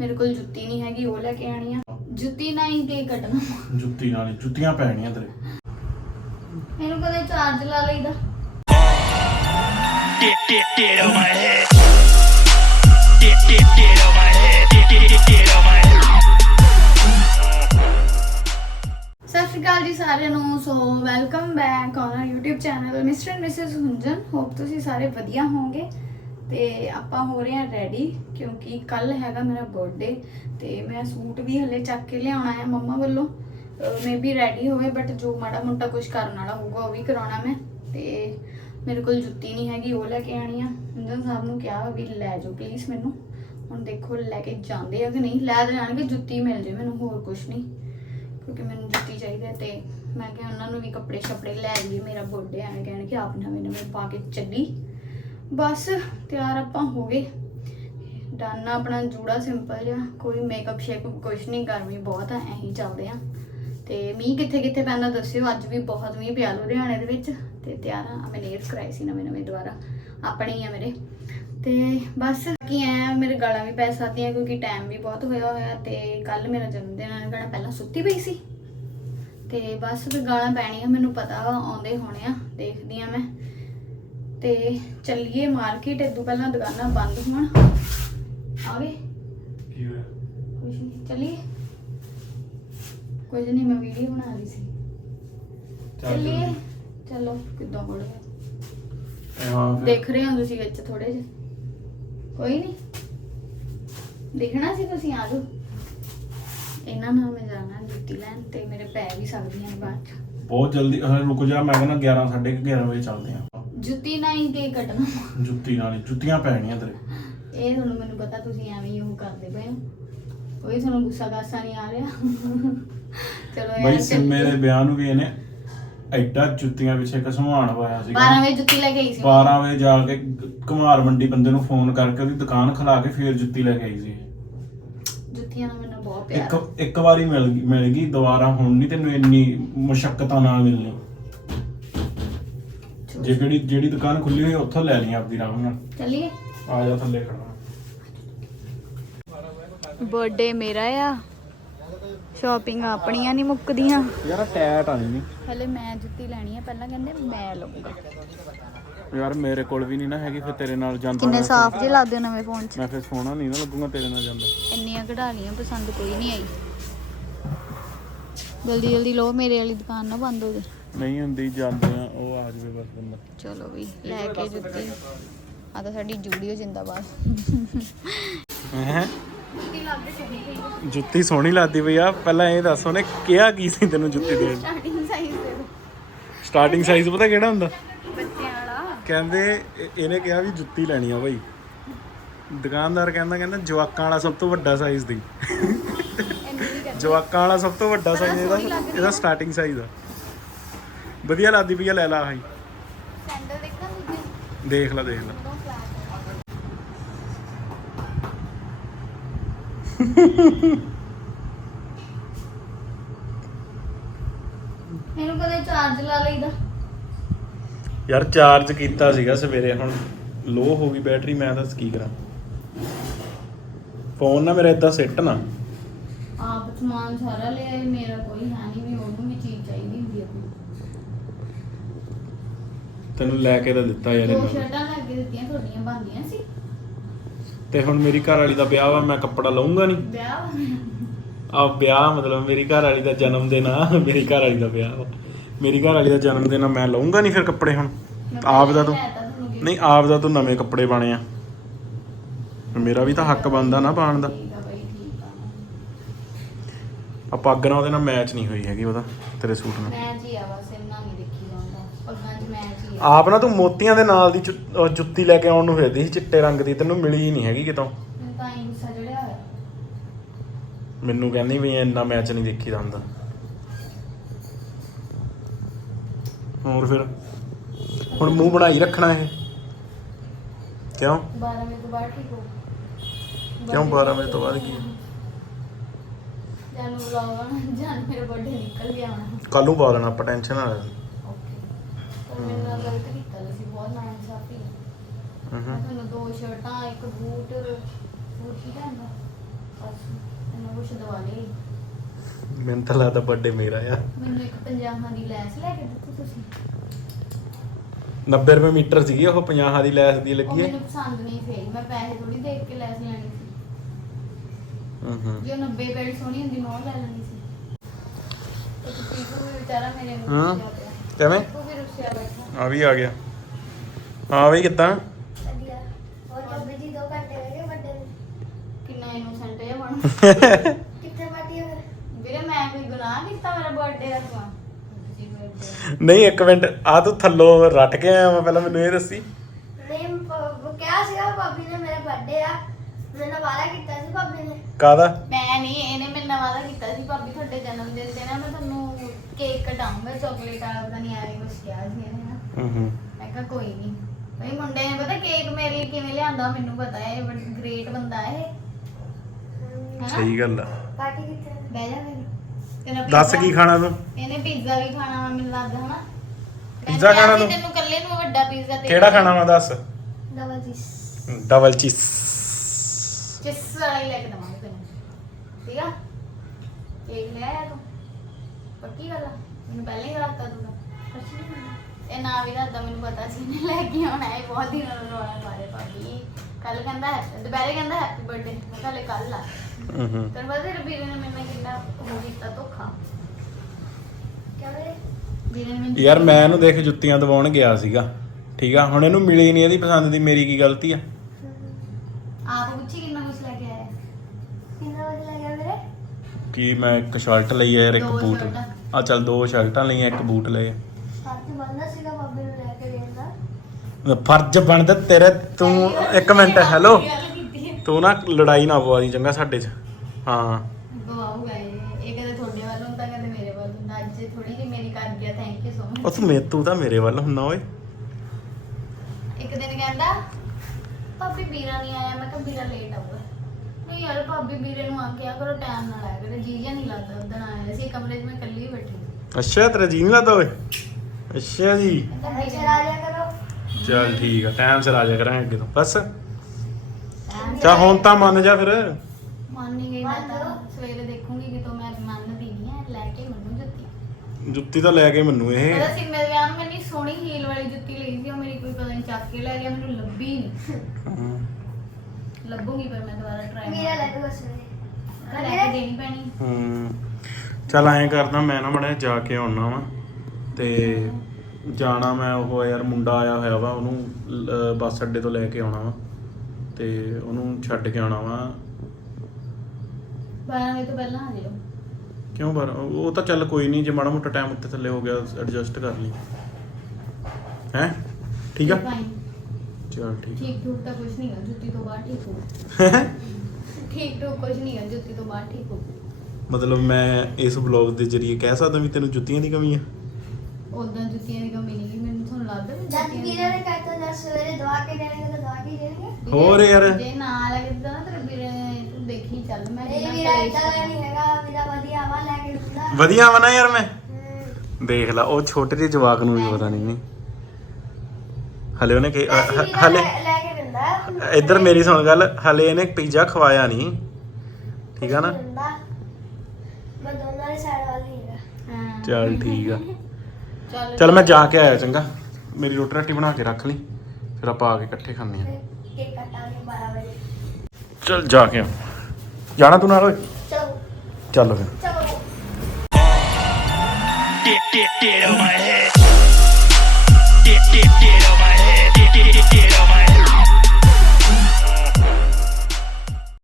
ਮੇਰੇ ਕੋਲ ਜੁੱਤੀ ਨਹੀਂ ਹੈਗੀ ਉਹ ਲੈ ਕੇ ਆਣੀ ਆ। ਜੁੱਤੀ ਨਾਲ ਹੀ ਕੇਕ ਕੱਟਣਾ ਜੁੱਤੀ ਨਾਲ ਹੀ ਜੁੱਤੀਆਂ ਪੈਣੀਆਂ ਤੇਰੇ। ਇਹਨੂੰ ਕਦੇ ਚਾਰਜ ਲਾ ਲਈਦਾ। on my head. On my head. On my head. ਸਤਿ ਸ਼੍ਰੀ ਅਕਾਲ ਜੀ ਸਾਰਿਆਂ ਨੂੰ। So welcome back on our YouTube channel mister and missus Hunjan hope ਤੁਸੀਂ ਸਾਰੇ ਵਧੀਆ ਹੋਵੋਗੇ। ਤੇ ਆਪਾਂ ਹੋ ਰਹੇ ਹਾਂ ਰੈਡੀ ਕਿਉਂਕਿ ਕੱਲ ਹੈਗਾ ਮੇਰਾ ਬਰਥਡੇ ਤੇ ਮੈਂ ਸੂਟ ਵੀ ਹਲੇ ਚੱਕ ਕੇ ਲਿਆਉਣਾ ਹੈ ਮੰਮਾ ਵੱਲੋਂ। ਮੇਬੀ ਰੈਡੀ ਹੋਵੇ ਬਟ ਜੋ ਮਾੜਾ ਮੋਟਾ ਕੁਝ ਕਰਨ ਵਾਲਾ ਹੋਊਗਾ ਉਹ ਵੀ ਕਰਾਉਣਾ ਮੈਂ। ਤੇ ਮੇਰੇ ਕੋਲ ਜੁੱਤੀ ਨਹੀਂ ਹੈਗੀ, ਉਹ ਲੈ ਕੇ ਆਣੀ ਆ। ਹੁੰਜਨ ਸਾਹਿਬ ਨੂੰ ਕਿਹਾ ਵੀ ਲੈ ਜਾਓ ਪਲੀਜ਼ ਮੈਨੂੰ। ਹੁਣ ਦੇਖੋ ਲੈ ਕੇ ਜਾਂਦੇ ਆ ਕਿ ਨਹੀਂ, ਲੈ ਜਾਣਗੇ, ਜੁੱਤੀ ਮਿਲ ਜੇ ਮੈਨੂੰ, ਹੋਰ ਕੁਝ ਨਹੀਂ। ਕਿਉਂਕਿ ਮੈਨੂੰ ਜੁੱਤੀ ਚਾਹੀਦੀ ਹੈ ਤੇ ਮੈਂ ਕਿਹਾ ਉਹਨਾਂ ਨੂੰ ਵੀ ਕੱਪੜੇ ਛੱਪੜੇ ਲੈ ਆਈਏ, ਮੇਰਾ ਬਰਥਡੇ ਆਣ ਕਹਿਣ ਕਿ ਆਪ ਨਵੇਂ ਨਵੇਂ ਪਾ ਕੇ ਚੱਲੀ। ਬਸ ਤਿਆਰ ਆਪਾਂ ਹੋ ਗਏ। ਡਨ ਆਪਣਾ ਜੂੜਾ ਸਿੰਪਲ ਜਿਹਾ, ਕੋਈ ਮੇਕਅਪ ਸ਼ੇਕਅਪ ਕੁਛ ਨਹੀਂ, ਗਰਮੀ ਬਹੁਤ ਆ, ਐਂ ਹੀ ਚੱਲਦੇ ਆ। ਤੇ ਮੀਂਹ ਕਿੱਥੇ ਕਿੱਥੇ ਪੈਂਦਾ ਦੱਸਿਓ, ਅੱਜ ਵੀ ਬਹੁਤ ਮੀਂਹ ਪਿਆ ਲੁਧਿਆਣੇ ਦੇ ਵਿੱਚ। ਤੇ ਤਿਆਰ ਆ ਮੈਂ ਨੇਲਸ ਕਰਾਏ ਸੀ ਨਵੇਂ ਨਵੇਂ ਦੁਬਾਰਾ ਆਪਣੇ ਹੀ ਆ ਮੇਰੇ। ਤੇ ਬਸ ਕੀ ਐ ਮੇਰੇ ਗਾਲਾਂ ਵੀ ਪੈ ਸਕਦੀਆਂ, ਕਿਉਂਕਿ ਟਾਈਮ ਵੀ ਬਹੁਤ ਹੋਇਆ ਹੋਇਆ ਤੇ ਕੱਲ ਮੇਰਾ ਜਨਮ ਦਿਨ ਆਣ ਕਹਿਣਾ ਪਹਿਲਾਂ ਸੁੱਤੀ ਪਈ ਸੀ। ਤੇ ਬਸ ਫਿਰ ਗਾਲਾਂ ਪੈਣੀਆਂ, ਮੈਨੂੰ ਪਤਾ ਵਾ, ਆਉਂਦੇ ਹੋਣੇ ਆ, ਦੇਖਦੀ ਆ ਮੈਂ। ਤੇ ਚੱਲੀਏ ਮਾਰਕੀਟ ਇਦੋਂ ਪਹਿਲਾਂ ਦੁਕਾਨਾਂ ਬੰਦ ਹੋਣ। ਆਵੇ ਕੀ ਹੋਇਆ? ਕੁਝ ਨਹੀਂ ਚੱਲੀਏ। ਕੁਝ ਨਹੀਂ ਮੈਂ ਵੀਡੀਓ ਬਣਾ ਰਹੀ ਸੀ। ਚੱਲੀਏ। ਚਲੋ ਕਿੱਦਾਂ ਹੋ ਰਿਹਾ ਹਾਂ ਫਿਰ। ਦੇਖ ਰਹੇ ਹੋ ਤੁਸੀਂ ਵਿੱਚ ਥੋੜੇ ਜਿਹੇ। ਕੋਈ ਨਹੀਂ ਦੇਖਣਾ ਸੀ ਤੁਸੀਂ ਆ ਜਾਓ। ਇਹਨਾਂ ਨਾਲ ਮੈਂ ਜਾਣਾ ਜੁੱਤੀ ਲੈਣ ਤੇ ਮੇਰੇ ਪੈ ਵੀ ਸਕਦੀਆਂ ਨੇ ਬਾਅਦ ਚ। ਬਹੁਤ ਜਲਦੀ ਹਾਂ ਰੁਕ ਜਾ ਮੈਂ ਕਹਿੰਦਾ 11 11:30 ਵਜੇ ਚੱਲਦੇ ਆ। ਜੁੱਤੀ ਨਾਲ ਹੀ ਕੇਕ ਕੱਟਣਾ ਜੁੱਤੀ ਨਾਲ ਹੀ ਜੁੱਤੀਆਂ ਪੈਣੀਆਂ ਤੇਰੇ। ਇਹ ਤੁਹਾਨੂੰ ਮੈਨੂੰ ਪਤਾ ਤੁਸੀਂ ਐਵੇਂ ਹੀ ਉਹ ਕਰਦੇ ਪਏ ਹੋ। ਕੋਈ ਤੁਹਾਨੂੰ ਗੁੱਸਾ ਗਾਸਾ ਨਹੀਂ ਆ ਰਿਹਾ? ਚਲੋ ਯਾਰ ਬਈ ਸਿੰਮੇ ਦੇ ਵਿਆਹ ਨੂੰ ਵੀ ਇਹਨੇ ਐਡਾ ਜੁੱਤੀਆਂ ਪਿੱਛੇ ਕਸਮਾਨ ਪਾਇਆ ਸੀ 12 ਵਜੇ ਜੁੱਤੀ ਲੈ ਕੇ ਆਈ ਸੀ। 12 ਵਜੇ ਜਾ ਕੇ ਕੁਮਾਰ ਮੰਡੀ ਬੰਦੇ ਨੂੰ ਫੋਨ ਕਰਕੇ ਉਹਦੀ ਦੁਕਾਨ ਖਲਾ ਕੇ ਫੇਰ ਜੁੱਤੀ ਲੈ ਕੇ ਆਈ ਸੀ। ਜੁੱਤੀਆਂ ਨਾਲ ਮੈਨੂੰ ਇੱਕ ਇੱਕ ਵਾਰੀ ਮਿਲ ਗਈ ਮਿਲ ਗਈ ਦੁਬਾਰਾ ਹੁਣ ਨਹੀਂ ਤੈਨੂੰ ਇੰਨੀ ਮੁਸ਼ਕਲਾਂ ਨਾਲ ਮਿਲਣੀ। ਜੇ ਕਿਹੜੀ ਜਿਹੜੀ ਦੁਕਾਨ ਖੁੱਲੀ ਹੋਈ ਉੱਥੋਂ ਲੈ ਲਈ ਆਪਦੀ ਆਰਾਮ ਨਾਲ। ਚੱਲੀਏ? ਆ ਜਾ ਥੱਲੇ ਖੜਾ ਬਰਥਡੇ ਮੇਰਾ ਆ। ਸ਼ਾਪਿੰਗ ਆਪਣੀਆਂ ਨਹੀਂ ਮੁੱਕਦੀਆਂ। ਯਾਰ ਟੈਟ ਆ ਨਹੀਂ ਹਲੇ ਮੈਂ ਜੁੱਤੀ ਲੈਣੀ ਹੈ ਪਹਿਲਾਂ ਕਹਿੰਦੇ ਮੈਂ ਲਵਾਂਗਾ ਯਾਰ ਮੇਰੇ ਕੋਲ ਵੀ ਨਹੀਂ ਨਾ ਹੈਗੀ ਫਿਰ ਤੇਰੇ ਨਾਲ ਜਾਂਦਾ ਕਿੰਨੇ ਮੈਂ ਸਾਫ਼ ਜੇ ਲੱਗਦੇ ਹੋ ਨਵੇਂ ਫੋਨ 'ਚ? ਮੈਂ ਫਿਰ ਸੋਹਣਾ ਨਹੀਂ ਨਾ ਲੱਗੂਗਾ ਤੇਰੇ ਨਾਲ ਜਾਂਦਾ। ਇੰਨੀਆਂ ਕਢਾ ਲੀਆਂ ਪਸੰਦ ਕੋਈ ਨਹੀਂ ਆਈ। ਜਲਦੀ ਜਲਦੀ ਲਓ ਮੇਰੇ ਵਾਲੀ ਦੁਕਾਨ ਨਾ ਬੰਦ ਹੋ ਜਾਏ ਨਹੀਂ ਹੁੰਦੀ ਜਾਂਦੇ ਆ ਉਹ ਆ ਜਾਵੇ ਬਸ ਬੰਦਾ। ਚਲੋ ਵੀ ਲੈ ਕੇ ਜੁੱਤੀ। ਆ ਤਾਂ ਸਾਡੀ ਜੂੜੀਓ ਜਿੰਦਾਬਾਦ। ਹੈ? ਜੁੱਤੀ ਸੋਹਣੀ ਲੱਗਦੀ ਬਈ ਆ। ਪਹਿਲਾਂ ਇਹ ਦੱਸ ਉਹਨੇ ਕਿਹਾ ਕੀ ਸੀ ਤੈਨੂੰ ਜੁੱਤੀ ਦੇਣ ਸਟਾਰਟਿੰਗ ਸਾਈਜ਼ ਦੇ ਦਿਓ। ਸਟਾਰਟਿੰਗ ਸਾਈਜ਼ ਪਤਾ ਕਿਹੜਾ ਹੁੰਦਾ? ਕਹਿੰਦੇ ਇਹ- ਇਹਨੇ ਕਿਹਾ ਵੀ ਜੁੱਤੀ ਲੈਣੀ ਆ ਬਾਈ। ਦੁਕਾਨਦਾਰ ਕਹਿੰਦਾ ਕਹਿੰਦਾ ਜਵਾਕਾਂ ਵਾਲਾ ਸਭ ਤੋਂ ਵੱਡਾ ਸਾਈਜ਼ ਦੀ ਇੰਨੀ ਜਵਾਕਾਂ ਵਾਲਾ ਸਭ ਤੋਂ ਵੱਡਾ ਸਾਈਜ਼ ਇਹਦਾ ਇਹਦਾ ਸਟਾਰਟਿੰਗ ਸਾਈਜ਼ ਆ। ਵਧੀਆ ਲੱਗਦੀ ਪਈ ਆ ਲੈ ਲਾ ਆਹੀ ਸੈਂਡਲ ਦੇਖਣਾ ਦੂਜੇ। ਦੇਖ ਲੈ ਦੇਖ ਲੈ। ਦੋ ਫਲੈਟ ਇਹਨੂੰ ਕਦੇ ਚਾਰਜ ਲਾ ਲਈਦਾ। ਯਾਰ ਚਾਰਜ ਕੀਤਾ ਸੀਗਾ ਸਵੇਰੇ ਹੁਣ ਲੋ ਹੋ ਗਈ ਬੈਟਰੀ ਮੈਂ ਦੱਸ ਕੀ ਕਰਾਂ? ਫੋਨ ਨਾ ਮੇਰਾ ਇਦਾਂ ਸਿੱਟ ਨਾ। ਆਪ ਸਮਾਨ ਸਾਰਾ ਲਿਆ ਇਹ ਮੇਰਾ ਕੋਈ ਹੈ ਨਹੀਂ ਵੀ ਉਹਨੂੰ ਵੀ ਚੀਜ਼ ਚਾਹੀਦੀ ਹੁੰਦੀ ਹੈ ਕੋਈ। ਤੈਨੂੰ ਲੈ ਕੇ ਤਾਂ ਦਿੱਤਾ ਯਾਰ ਦੋ ਇਹਨਾਂ ਨੇ। ਸ਼ਰਟਾਂ ਲੈ ਕੇ ਦਿੱਤੀਆਂ ਤੁਹਾਡੀਆਂ ਬੰਦੀਆਂ ਸੀ। ਤੇ ਹੁਣ ਮੇਰੀ ਘਰ ਵਾਲੀ ਦਾ ਵਿਆਹ ਵਾ ਮੈਂ ਕੱਪੜਾ ਲਵਾਂਗਾ ਨਹੀਂ ਵਿਆਹ ਆ ਵਿਆਹ ਮਤਲਬ ਮੇਰੀ ਘਰ ਵਾਲੀ ਦਾ ਜਨਮ ਦਿਨ ਆ ਮੇਰੀ ਘਰ ਵਾਲੀ ਦਾ ਵਿਆਹ ਵਾ। ਮੇਰੀ ਘਰ ਵਾਲੀ ਦਾ ਜਨਮ ਦਿਨ ਆ ਮੈਂ ਲਵਾਂਗਾ ਨਹੀਂ ਫਿਰ ਕੱਪੜੇ ਹੁਣ? ਆਪ ਦਾ ਤੂੰ। ਨਹੀਂ ਆਪ ਦਾ ਤੂੰ ਨਵੇਂ ਕੱਪੜੇ ਪਾਣੇ ਆ। ਮੇਰਾ ਵੀ ਤਾਂ ਹੱਕ ਬਣਦਾ ਨਾ ਪਾਣ ਦਾ। ਆ ਪੱਗ ਨਾਲ ਉਹਦੇ ਨਾਲ ਮੈਚ ਨਹੀਂ ਹੋਈ ਹੈਗੀ ਉਹਦਾ ਤੇਰੇ ਸੂਟ ਨਾਲ। ਮੈਚ ਹੀ ਆ ਬਸ ਇੰਨਾ ਨਹੀਂ ਦੇਖੀ ਜਾਂਦਾ। ਪੱਗਾਂ 'ਚ ਮੈਚ ਹੀ ਆ। ਆਪ ਨਾ ਤੂੰ ਮੋਤੀਆਂ ਦੇ ਨਾਲ ਦੀ ਜੁੱਤੀ ਲੈ ਕੇ ਆਉਣ ਨੂੰ ਫਿਰਦੀ ਸੀ ਚਿੱਟੇ ਰੰਗ ਦੀ ਤੈਨੂੰ ਮਿਲੀ ਹੀ ਨਹੀਂ ਹੈਗੀ ਕਿਤੋਂ। ਮੈਨੂੰ ਕਹਿੰਦੀ ਵੀ ਇੰਨਾ ਮੈਚ ਨਹੀਂ ਦੇਖੀਦਾ ਹੁੰਦਾ। ਹੋਰ ਫਿਰ? ਹੁਣ ਮੂੰਹ ਬਣਾਈ ਰੱਖਣਾ ਇਹ। ਕਿਉਂ? 12 ਵਜੇ ਤੋਂ ਬਾਅਦ ਠੀਕ ਹੋ ਕਿਉਂ 12 ਵਜੇ ਤੋਂ ਬਾਅਦ ਕੀ? ਜਾਨੂੰ ਬੁਲਾਉਣਾ ਜਾਨ ਮੇਰੇ ਬਰਥਡੇ ਨਿਕਲ ਗਿਆ ਹੁਣ। ਕੱਲ ਨੂੰ ਪਾ ਲੈਣਾ ਆਪਾਂ ਟੈਨਸ਼ਨ ਨਾ ਲੈ। ਓਕੇ ਪਰ ਮੈਨੂੰ ਨਾਲ ਗਲਤ ਕੀਤਾ ਤੁਸੀਂ ਬਹੁਤ ਨਾ ਇਨਸਾਫੀ ਮੈਂ ਹੂੰ ਤੁਹਾਨੂੰ ਦੋ ਸ਼ਰਟਾਂ ਇੱਕ ਬੂਟ ਬੂਟ ਕੀ ਕਹਿੰਦਾ ਬਸ ਦਵਾ ਲਈ ਮੈਨੂੰ ਤਾਂ ਲੱਗਦਾ ਬਰਥਡੇ ਮੇਰਾ ਆ। ਮੈਨੂੰ ਇੱਕ ਪੰਜਾਹਾਂ ਦੀ ਲੈਸ ਲੈ ਕੇ ਦਿੱਤੀ ਤੁਸੀਂ। 90 ਰੁਪਏ ਮੀਟਰ ਸੀਗੀ ਉਹ 50 ਦੀ ਲੈਸ ਦੀ ਉਹ ਲੱਗੀ ਹੈ ਮੈਨੂੰ ਪਸੰਦ ਨਹੀਂ ਸੀ ਮੈਂ ਪੈਸੇ ਥੋੜੀ ਦੇਖ ਕੇ ਲੈਸ ਲੈਣੀ ਸੀ। ਹੂੰ ਹੂੰ। ਜੇ ਉਹ 90 ਪੈੜੀ ਸੋਹਣੀ ਹੁੰਦੀ ਮੈਂ ਉਹ ਲੈ ਲੈਣੀ ਸੀ। ਇੱਕ ਪੀਪੂ ਵੀ ਵਿਚਾਰਾ ਮੇਰੇ ਨੂੰ ਹਾਂ। ਰੁੱਸਿਆ ਪਿਆ ਕਿਵੇਂ? ਪੀਪੂ ਵੀ ਰੁੱਸਿਆ ਬੈਠਾ। ਆ ਵੀ ਆ ਗਿਆ। ਹਾਂ ਬਈ ਕਿੱਦਾਂ? ਵਧੀਆ। ਹੋਰ ਬੱਬੇ ਜੀ ਦੋ ਘੰਟੇ ਹੋ ਗਏ ਵੱਡੇ ਨੂੰ। ਕਿੰਨਾ ਇਨੋਸੈਂਟ ਹੈ ਬਣ ਕਿੱਥੇ ਪਾਰਟੀ ਹੈ ਫਿਰ ਵੀਰੇ ਮੈਂ ਕੋਈ ਗੁਨਾਹ ਕੀਤਾ ਮੇਰਾ ਬਰਥਡੇ ਦਾ ਤੂੰ ਜੀ birthday ਨਹੀਂ ਇੱਕ ਮਿੰਟ ਆ ਤੂੰ ਥੱਲੋਂ ਰੱਟ ਕੇ ਆਇਆ ਵਾ ਪਹਿਲਾਂ ਮੈਨੂੰ ਇਹ ਦੱਸੀ। ਨਹੀਂ ਉਹ ਕਿਹਾ ਸੀਗਾ ਭਾਬੀ ਨੇ ਮੇਰਾ ਬਰਥਡੇ ਆ। ਮੈਨੂੰ ਵਾਰਾ ਕੀਤਾ ਸੀ ਭਾਬੀ ਨੇ। ਕਾਦਾ ਮੈਂ ਨਹੀਂ ਇਹਨੇ ਮੇਰੇ ਨਾਲ ਵਾਅਦਾ ਕੀਤਾ ਸੀ ਭਾਬੀ ਤੁਹਾਡੇ ਜਨਮ ਦਿਨ ਤੇ ਨਾ ਮੈਂ ਤੁਹਾਨੂੰ ਕੇਕ ਕਟਾਉਂਗਾ ਚਾਕਲੇਟ ਵਾਲਾ ਪਤਾ ਨਹੀਂ ਆਰੇ ਕੁਛ ਕਿਹਾ ਸੀ ਇਹਨੇ ਨਾ। ਹੂੰ ਹੂੰ ਮੈਂ ਕਿਹਾ ਕੋਈ ਨਹੀਂ ਬਈ ਮੁੰਡੇ ਨੇ ਪਤਾ ਕੇਕ ਮੇਰੇ ਲਈ ਕਿਵੇਂ ਲਿਆਂਦਾ ਮੈਨੂੰ ਪਤਾ ਹੈ ਇਹ ਗ੍ਰੇਟ ਬੰਦਾ ਹੈ। ਹਨਾ? ਸਹੀ ਗੱਲ ਆ। ਪਾਰਟੀ ਕਿੱਥੇ? ਬਹਿ ਜਾ ਫਿਰ। ਤੇਰਾ ਦੱਸ pizza- ਕੀ ਖਾਣਾ ਤੂੰ? ਇਹਨੇ ਪੀਜ਼ਾ ਵੀ ਖਾਣਾ ਵਾ ਮੈਨੂੰ ਲੱਗਦਾ ਹਨਾ। Pizza ਖਾਣਾ ਤੂੰ? ਤੈਨੂੰ ਕੱਲੇ ਨੂੰ ਵੱਡਾ ਪੀਜ਼ਾ ਤੇ ਕਿਹੜਾ ਖਾਣਾ ਵਾ ਦੱਸ? ਡਬਲ ਚੀਜ਼। ਡਬਲ ਚੀਜ਼। ਚਿਸ ਵਾਲਾ ਹੀ ਲੈ ਕੇ ਦਵਾਂਗੇ ਤੈਨੂੰ। ਠੀਕ ਆ? ਕੇਕ ਲੈ ਆਇਆ ਤੂੰ। ਪੱਕੀ ਗੱਲ ਆ? ਮੈਨੂੰ ਪਹਿਲਾਂ ਹੀ ਤੂੰ ਤਾਂ। ਨਹੀਂ ਖਾਣਾ। ਇਹ ਨਾ ਵੀ ਦੱਸਦਾ ਮੈਨੂੰ ਪਤਾ ਸੀ ਇਹਨੇ ਲੈ ਕੇ ਆਉਣਾ ਹੈ। ਬਹੁਤ ਦਿਨਾਂ ਤੋਂ ਰੋਣਾ ਰਿਹਾ ਭਾਬੀ। ਕੱਲ ਕਹਿੰਦਾ ਹੈ ਦੁਪਹਿਰੇ ਕਹਿੰਦਾ ਹੈਪੀ ਬਰਥਡੇ ਮੈਂ ਕਿਹਾ ਹਲੇ ਕੱਲ ਆ। ਹੂੰ ਹੂੰ ਤੈਨੂੰ ਪਤਾ ਤੇਰੇ ਵੀਰੇ ਨੇ ਮੇਰੇ ਨਾਲ ਕਿੰਨਾ ਉਹ ਕੀਤਾ ਧੋਖਾ? ਕਿਆ ਵੀਰੇ? ਵੀਰੇ ਨੇ ਮੈਨੂੰ ਯਾਰ ਮੈਂ ਇਹਨੂੰ ਦੇਖ ਜੁੱਤੀਆਂ ਦਵਾਉਣ ਗਿਆ ਸੀਗਾ ਠੀਕ ਆ? ਹੁਣ ਇਹਨੂੰ ਮਿਲੀ ਨਹੀਂ ਇਹਦੀ ਪਸੰਦ ਦੀ ਮੇਰੀ ਕੀ ਗਲਤੀ ਆ? ਆਪ ਪੁੱਛੀ ਕਿੰਨਾ ਕੁਛ ਲੈ ਕੇ ਆਇਆ? ਕਿੰਨਾ ਵਜੇ ਲੱਗਿਆ ਵੀਰੇ? ਕੀ ਮੈਂ ਇੱਕ ਸ਼ਰਟ ਲਈ ਆ ਯਾਰ ਇੱਕ ਦੋ ਬੂਟ? ਸ਼ਰਟਾਂ। ਆ ਚੱਲ ਦੋ ਸ਼ਰਟਾਂ ਲਈਆਂ ਇੱਕ ਬੂਟ ਲਏ ਸਾਥ ਬੰਦਾ ਸੀਗਾ ਭਾਬੀ ਨੂੰ ਲੈ ਕੇ ਦੇਣ ਦਾ। ਫਰਜ਼ ਬਣਦਾ ਤੇਰੇ ਤੂੰ ਇੱਕ ਮਿੰਟ ਹੈਲੋ? ਤੂੰ ਨਾ ਲੜਾਈ ਨਾ ਪਵਾ ਦੀ ਚੰਗਾ ਸਾਡੇ 'ਚ। ਹਾਂ। ਗਵਾਊਗਾ ਇਹ। ਇਹ ਕਦੇ ਤੁਹਾਡੇ ਵੱਲ ਹੁੰਦਾ ਕਦੇ ਮੇਰੇ ਵੱਲ ਹੁੰਦਾ। ਅੱਜ ਥੋੜੀ ਜਿਹੀ ਮੇਰੀ ਕਰ ਗਿਆ ਥੈਂਕ ਯੂ ਸੋ ਉਹ ਮਚ ਤੂੰ ਮੇ ਤੂੰ ਤਾਂ ਮੇਰੇ ਵੱਲ ਹੁੰਨਾ ਓਏ। ਇੱਕ ਦਿਨ ਕਹਿੰਦਾ ਭਾਬੀ ਵੀਰਾ ਨਹੀਂ ਆਇਆ। ਮੈਂ ਕਿਹਾ ਵੀਰਾ ਲੇਟ ਆਊਗਾ। ਨਹੀਂ ਯਾਰ ਭਾਬੀ ਵੀਰੇ ਨੂੰ ਆ ਕਿਹਾ ਕਰੋ ਟਾਈਮ ਨਾਲ ਆਇਆ ਕਰੋ। ਜੀ ਜਾਂ ਨਹੀਂ ਲੱਗਦਾ ਉਦੋਂ ਆਇਆ ਸੀ। ਕਮਰੇ 'ਚ ਮੈਂ ਇਕੱਲੀ ਹੀ ਬੈਠੀ ਸੀ। ਅੱਛਾ ਤੇਰਾ ਜੀ ਨਹੀਂ ਲੱਗਦਾ ਓਏ? ਅੱਛਾ ਜੀ। ਕਹਿੰਦਾ ਘਰੇ ਵੀਰੇ ਚਲਾ ਲਿਆ ਕਰੋ। ਚੱਲ ਠੀਕ ਆ ਟਾਈਮ ਸਿਰ ਆ ਜਾ ਕਰਾਂਗੇ ਅੱਗੇ ਤੋਂ। ਬਸ। ਚਾ ਹੁਣ ਤਾਂ ਮੰਨ ਜਾ ਫਿਰ। ਮੰਨ ਨਹੀਂ ਗਈ ਮੈਂ ਤਾਂ। ਸਵੇਰੇ ਦੇਖੂੰਗੀ ਕਿ ਮੈਂ ਮੰਨਦੀ ਨਹੀਂ ਹੈ ਲੈ ਕੇ ਮੈਨੂੰ ਜੁੱਤੀ। ਜੁੱਤੀ ਤਾਂ ਲੈ ਕੇ ਮੈਨੂੰ ਇਹ। ਪਤਾ ਸੀ ਮੇਰੇ ਵਿਆਹ ਨੂੰ ਮੈਂ ਇੰਨੀ ਸੋਹਣੀ ਹੀਲ ਵਾਲੀ ਜੁੱਤੀ ਲਈ ਸੀ ਉਹ ਮੇਰੀ ਕੋਈ ਪਤਾ ਨਹੀਂ ਚੱਕ ਕੇ ਲੈ ਗਿਆ ਮੈਨੂੰ ਲੱਭੀ ਨਹੀਂ ਹਮ, ਲੱਭੂਗੀ ਪਰ ਮੈਂ ਦੁਬਾਰਾ ਟਰਾਈ ਵੀਰਾ ਲੈ ਕੇ ਬਸ ਵੀਰੇ ਲੈ ਕੇ ਦੇਣੀ ਪੈਣੀ। ਹਮ ਚੱਲ ਐਂ ਕਰਦਾ ਮੈਂ ਨਾ ਮੜਾ ਜਾ ਕੇ ਆਉਣਾ ਵਾ ਤੇ ਜਾਣਾ ਮੈਂ ਉਹ ਯਾਰ ਮੁੰਡਾ ਆਇਆ ਹੋਇਆ ਵਾ ਉਹਨੂੰ ਲ- ਬੱਸ ਅੱਡੇ ਤੋਂ ਲੈ ਕੇ ਆਉਣਾ ਵਾ। ਤੇ ਉਹਨੂੰ ਛੱਡ ਕੇ ਆਉਣਾ ਵਾ। 12 ਵਜੇ ਤੋਂ ਪਹਿਲਾਂ ਆ ਜਾਇਓ ਕਿਉਂ ਪਰ ਉਹ ਤਾਂ ਚੱਲ ਕੋਈ ਨਹੀਂ ਜੇ ਮਾੜਾ ਮੋਟਾ ਟਾਈਮ ਉੱਤੇ ਥੱਲੇ ਹੋ ਗਿਆ ਐਡਜਸਟ ਕਰ ਲਈ। ਹੈ? ਠੀਕ ਆ। ਚਲ ਠੀਕ ਠੀਕ ਠੂਕ ਤਾਂ ਕੁਝ ਨਹੀਂ ਹੈ ਜੁੱਤੀ ਤੋਂ ਬਾਅਦ ਠੀਕ ਹੋ। ਠੀਕ ਠੂਕ ਕੁਝ ਨਹੀਂ ਹੈ ਜੁੱਤੀ ਤੋਂ ਬਾਅਦ ਠੀਕ ਹੋ। ਮਤਲਬ ਮੈਂ ਇਸ ਵਲੌਗ ਦੇ ਜ਼ਰੀਏ ਕਹਿ ਸਕਦਾ ਵੀ ਤੈਨੂੰ ਜੁੱਤੀਆਂ ਦੀ ਕਮੀ ਆ? ਉਦਾਂ ਜੁੱਤੀਆਂ ਦੀ ਕਮੀ ਨਹੀਂ ਗੀ, ਮੈਨੂੰ ਤੁਹਾਨੂੰ ਲੱਗਦਾ ਵੀ ਜਦ ਜੁੱਤੀਆਂ ਦੀ ਵੀਰੇ ਨੇ ਕਹਿਤਾ ਜਦ ਸਵੇਰੇ ਦਵਾ ਕੇ ਦੇਣਗੇ ਤਾਂ ਦਵਾ ਕੇ ਹੀ ਦੇਣਗੇ। ਹੋਰ ਯਾਰ। ਜੇ ਨਾ ਲੱਗਦਾ ਨਾ ਤੇਰੇ ਵੀਰੇ ਨੇ ਤੂੰ ਦੇਖੀ ਚੱਲ ਮੈਂ ਇਹ ਵੀਰਾ ਇਦਾਂ ਦਾ ਨਹੀਂ ਹੈਗਾ ਵੀਰਾ ਵਧੀਆ ਵਾ ਲੈ ਕੇ ਦਿੰਦਾ ਵਧੀਆ ਵਾ ਨਾ ਯਾਰ ਮੈਂ? ਹਮ, ਦੇਖ ਲਾ ਉਹ ਛੋਟੇ ਜਿਹੇ ਜਵਾਕ ਨੂੰ ਵੀ ਪਤਾ ਨਹੀਂ ਨਹੀਂ ਹਲੇ ਉਹਨੇ ਕਿ ਵੈਸੇ ਹ- ਵੀਰਾ ਹਲੇ ਲੈ- ਲੈ ਕੇ ਦਿੰਦਾ। ਇੱਧਰ ਮੇਰੀ ਸੁਣ ਗੱਲ ਹਲੇ ਇਹਨੇ ਪੀਜ਼ਾ ਖਵਾਇਆ ਨਹੀਂ ਠੀਕ ਆ ਨਾ? ਦਿੰਦਾ। ਮੈਂ ਦੋਨਾਂ ਦੇ ਸਾਈਡ ਵਾਲੀ ਹੈਗਾ। ਹਾਂ। ਚੱਲ ਠੀਕ ਆ। चल मैं जाके आया चंगा मेरी रोटी राटी बना के रख ली फिर आप आके कट्ठे खाने हैं चल जाके जाना तू ना रोज चल फिर